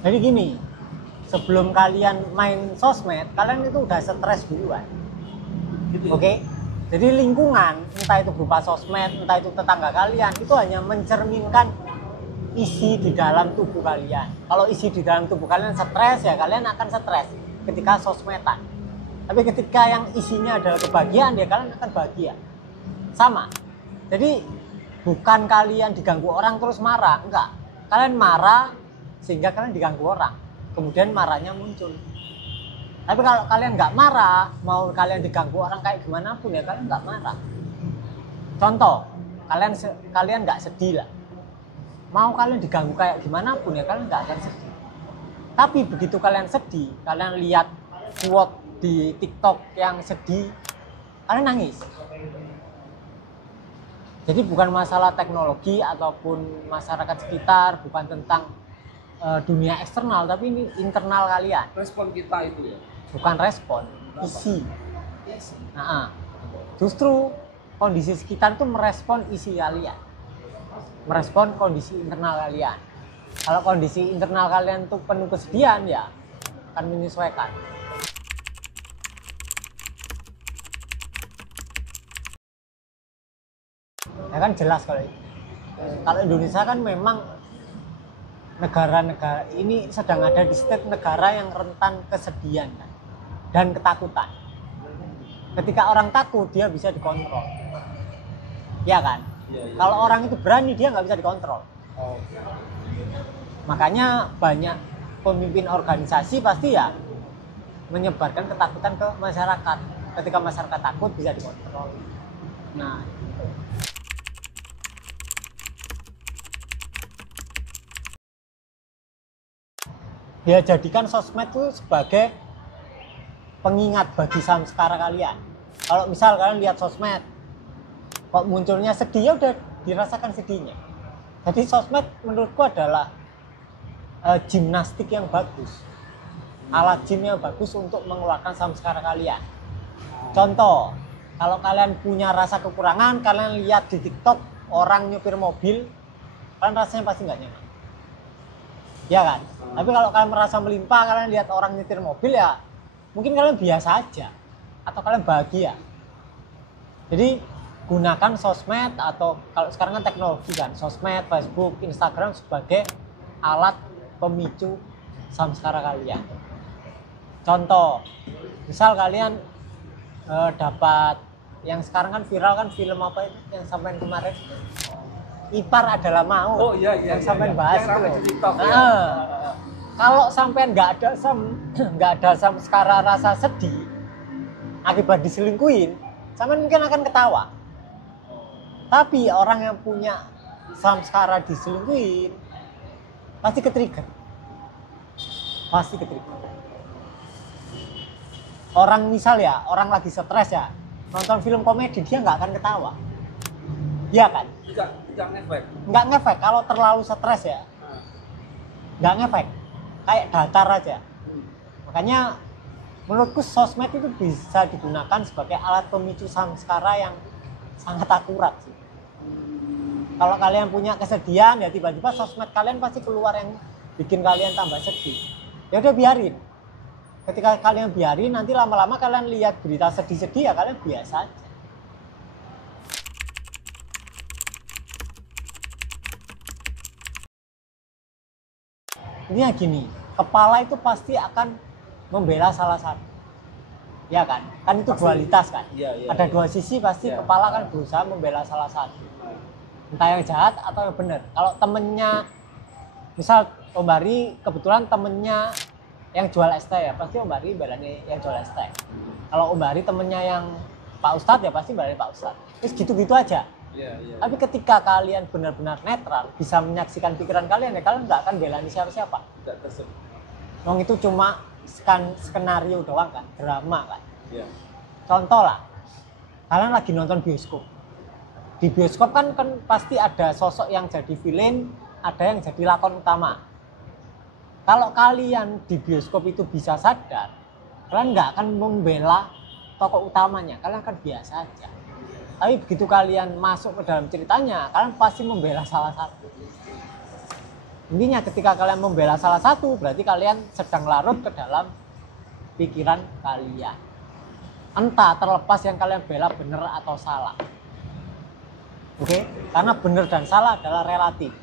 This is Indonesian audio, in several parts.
Jadi gini, sebelum kalian main sosmed, kalian itu udah stres duluan. Gitu ya? Oke? Jadi lingkungan, entah itu berupa sosmed, entah itu tetangga kalian, itu hanya mencerminkan isi di dalam tubuh kalian. Kalau isi di dalam tubuh kalian stres, ya kalian akan stres ketika sosmedan. Tapi ketika yang isinya adalah kebahagiaan, ya kalian akan bahagia. Sama. Jadi bukan kalian diganggu orang terus marah, enggak. Kalian marah sehingga kalian diganggu orang. Kemudian marahnya muncul. Tapi kalau kalian nggak marah, mau kalian diganggu orang kayak gimana pun ya kalian nggak marah. Contoh, kalian nggak sedih lah. Mau kalian diganggu kayak gimana pun ya kalian nggak akan sedih. Tapi begitu kalian sedih, kalian lihat quote di TikTok yang sedih, kalian nangis. Jadi bukan masalah teknologi ataupun masyarakat sekitar, bukan tentang dunia eksternal, tapi ini internal kalian. Respon kita itu ya. Bukan respon, isi. Nah, justru kondisi sekitar itu merespon isi kalian, merespon kondisi internal kalian. Kalau kondisi internal kalian itu penuh kesedihan, ya akan menyesuaikan. Ya kan jelas kalau itu. Kalau Indonesia kan memang negara-negara ini sedang ada di state negara yang rentan kesedihan kan, dan ketakutan. Ketika orang takut, dia bisa dikontrol. Ya kan? Ya. Kalau orang itu berani, dia nggak bisa dikontrol. Makanya banyak pemimpin organisasi pasti ya menyebarkan ketakutan ke masyarakat. Ketika masyarakat takut, bisa dikontrol. Nah, dia jadikan sosmed itu sebagai pengingat bagi samskara kalian. Kalau misal kalian lihat sosmed, kok munculnya sedih, ya udah dirasakan sedihnya. Jadi sosmed menurutku adalah gimnastik yang bagus, alat gym yang bagus untuk mengeluarkan samskara kalian. Contoh, kalau kalian punya rasa kekurangan, kalian lihat di TikTok orang nyupir mobil, kalian rasanya pasti nggak nyaman. Ya kan? Tapi kalau kalian merasa melimpah, kalian lihat orang nyetir mobil, ya mungkin kalian biasa aja atau kalian bahagia. Jadi gunakan sosmed, atau kalau sekarang kan teknologi kan, sosmed, Facebook, Instagram sebagai alat pemicu samskara kalian. Contoh, misal kalian dapat yang sekarang kan viral kan, film apa itu yang sampai kemarin, Ipar Adalah Maut. Oh iya yang sampai bahas itu loh. TikTok, ya. Kalau sampai nggak ada samskara rasa sedih akibat diselingkuhin, sampai mungkin akan ketawa. Tapi orang yang punya samskara diselingkuhin pasti ketrigger. Orang misal ya, orang lagi stres ya, nonton film komedi, dia nggak akan ketawa. Iya kan? Tidak ngefek. Nggak ngefek kalau terlalu stres ya. Nggak ngefek. Kayak datar aja. Makanya menurutku sosmed itu bisa digunakan sebagai alat pemicu samskara yang sangat akurat sih. Kalau kalian punya kesedihan, ya tiba-tiba sosmed kalian pasti keluar yang bikin kalian tambah sedih. Ya udah biarin. Ketika kalian biarin, nanti lama-lama kalian lihat berita sedih-sedih, ya kalian biasa aja. Intinya gini, kepala itu pasti akan membela salah satu. Ya kan? Kan itu dualitas kan? Iya. Ada dua sisi, pasti Ya. kepala kan berusaha membela salah satu. Entah yang jahat atau yang benar. Kalau temennya, misal Om Bari kebetulan temennya yang jual es teh, ya pasti Om Bari belani yang jual es teh. Kalau Om Bari temennya yang Pak Ustadz, ya pasti belani Pak Ustadz. Terus gitu-gitu aja. Iya. Tapi ketika kalian benar-benar netral, bisa menyaksikan pikiran kalian, ya kalian nggak akan belani siapa-siapa. Tidak tersebut. Nong itu cuma skenario doang kan, drama kan. Iya. Contoh lah, kalian lagi nonton bioskop. Di bioskop kan pasti ada sosok yang jadi villain, ada yang jadi lakon utama. Kalau kalian di bioskop itu bisa sadar, kalian nggak akan membela tokoh utamanya, kalian akan biasa aja. Tapi begitu kalian masuk ke dalam ceritanya, kalian pasti membela salah satu. Intinya ketika kalian membela salah satu, berarti kalian sedang larut ke dalam pikiran kalian. Entah terlepas yang kalian bela benar atau salah. Oke? Karena benar dan salah adalah relatif.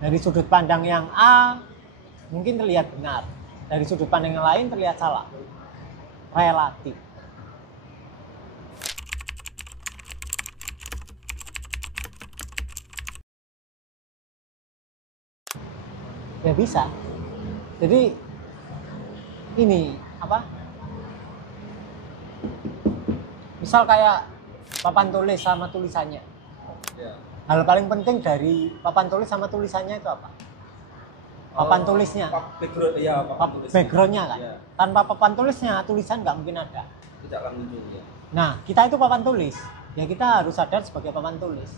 Dari sudut pandang yang A mungkin terlihat benar. Dari sudut pandang yang lain terlihat salah. Relatif. Ya bisa. Jadi ini apa? Misal kayak papan tulis sama tulisannya. Ya. Hal paling penting dari papan tulis sama tulisannya itu apa? Papan tulisnya. Background, ya, papan tulisnya. Backgroundnya kan. Ya. Tanpa papan tulisnya tulisan nggak mungkin ada. Tidak akan muncul ya. Nah kita itu papan tulis. Ya kita harus sadar sebagai papan tulis.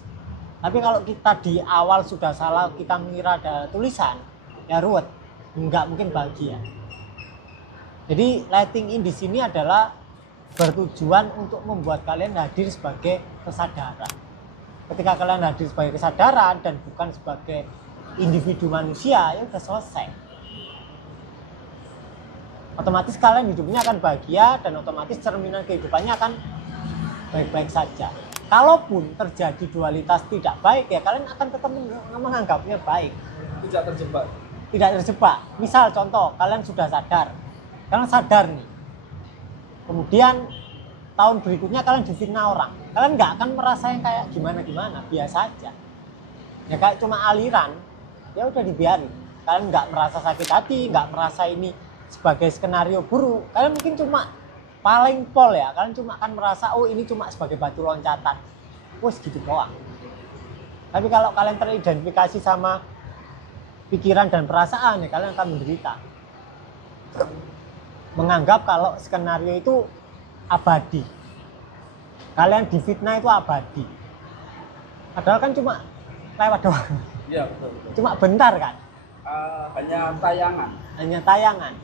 Tapi kalau kita di awal sudah salah, kita mengira ada tulisan, ya ruwet, nggak mungkin bahagia. Jadi lighting in di sini adalah bertujuan untuk membuat kalian hadir sebagai kesadaran. Ketika kalian hadir sebagai kesadaran dan bukan sebagai individu manusia, ya udah selesai. Otomatis kalian hidupnya akan bahagia dan otomatis cerminan kehidupannya akan baik-baik saja. Kalaupun terjadi dualitas tidak baik, ya kalian akan tetap menganggapnya baik. Tidak terjebak. Tidak terjebak. Misal contoh, kalian sudah sadar. Kalian sadar nih. Kemudian tahun berikutnya kalian difitnah orang. Kalian nggak akan merasa yang kayak gimana-gimana, biasa aja. Ya kayak cuma aliran, ya udah dibiarin. Kalian nggak merasa sakit hati, nggak merasa ini sebagai skenario buruk. Kalian mungkin cuma paling pol ya, kalian cuma akan merasa oh ini cuma sebagai batu loncatan. Wes gitu doang. Tapi kalau kalian teridentifikasi sama pikiran dan perasaan, ya kalian akan menderita. Menganggap kalau skenario itu abadi. Kalian difitnah itu abadi. Padahal kan cuma lewat doang. Iya, betul. Cuma bentar kan. Hanya tayangan. Hanya tayangan.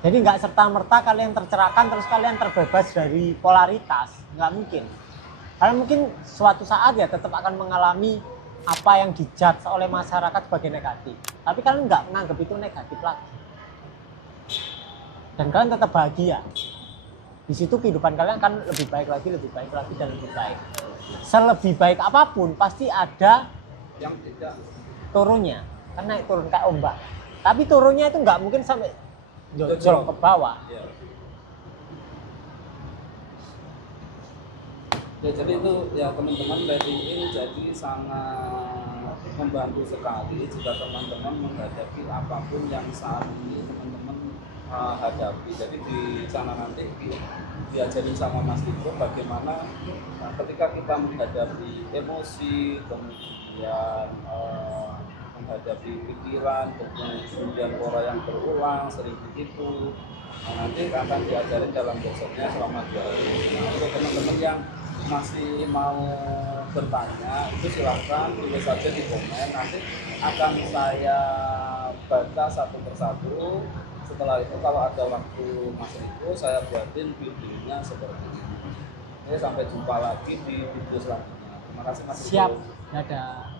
Jadi nggak serta-merta kalian tercerahkan terus kalian terbebas dari polaritas. Nggak mungkin. Kalian mungkin suatu saat ya tetap akan mengalami apa yang dijudge oleh masyarakat sebagai negatif. Tapi kalian nggak menganggap itu negatif lagi. Dan kalian tetap bahagia. Di situ kehidupan kalian akan lebih baik lagi, dan lebih baik. Selebih baik apapun pasti ada Yang tidak turunnya. Kan naik turun kayak ombak. Tapi turunnya itu nggak mungkin sampai jojol ke bawah. ya. Ya jadi itu ya teman-teman lighting in jadi sangat membantu sekali jika teman-teman menghadapi apapun yang saat ini teman-teman hadapi. Jadi di sana nanti diajarin sama Mas Diko bagaimana ketika kita menghadapi emosi, kemudian menghadapi pikiran, kemudian pola yang berulang, sering begitu. Nanti akan diajarin dalam workshopnya selama 2 hari. Nah, untuk teman-teman yang masih mau bertanya, itu silahkan tulis saja di komen. Nanti akan saya baca satu persatu. Setelah itu kalau ada waktu Mas Riko, saya buatin videonya seperti ini. Oke, sampai jumpa lagi di video selanjutnya. Terima kasih Mas Riko. Siap. Dadah.